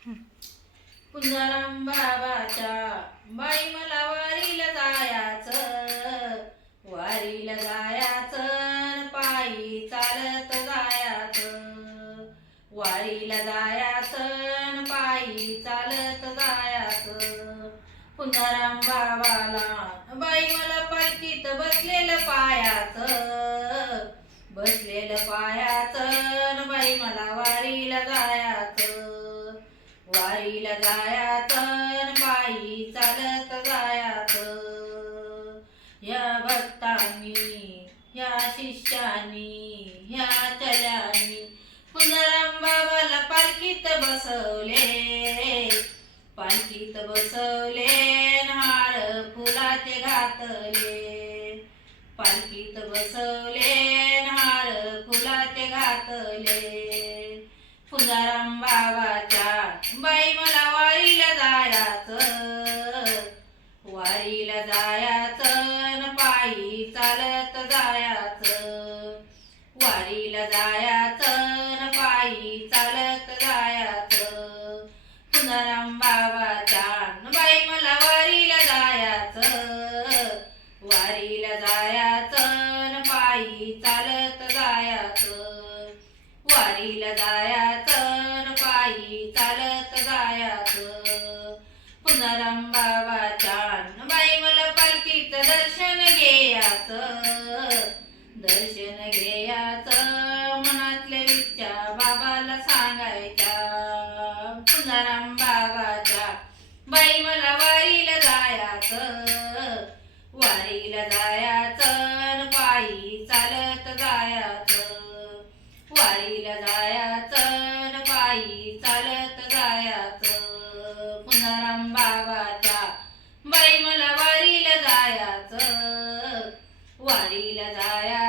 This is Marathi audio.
पुंजाराम बाबाच्या बाई मला वारीला जायाचं वारीला जायाचं पायी चालत जायाचं. वारीला जायाचं पायी चालत जायाचं. पुंजाराम बाबाला बाई मला पालखीत बसलेलं पायाचं बसलेलं पायाचं बाई मला वारीला जायाचं. वारीला जायात पायी चालत जायात या भक्तांनी या शिष्यानी ह्या चल्यानी पुनराम बाबाला पालखीत बसवले. पालखीत बसवले हार फुलाचे घातले. पालखीत बसवले हार फुलाचे घातले. पुनाराम वारीला जायाचं पायी चालत जायाचं. पुनराम बाबाच्या बाई मला वारीला जायाचं. वारीला जायाचं पायी चालत जायाचं. वारीला जायाचं पायी चालत जायाचं. पुनराम बाबाच्या बाई मला पालखीचं दर्शन घेयाचं वारीला जायाचं पायी चालत जायाचं. वारीला जायाचं पायी चालत जायाचं. पुनराम बाबाच्या बाई मला वारीला जायाचं. वारीला जाया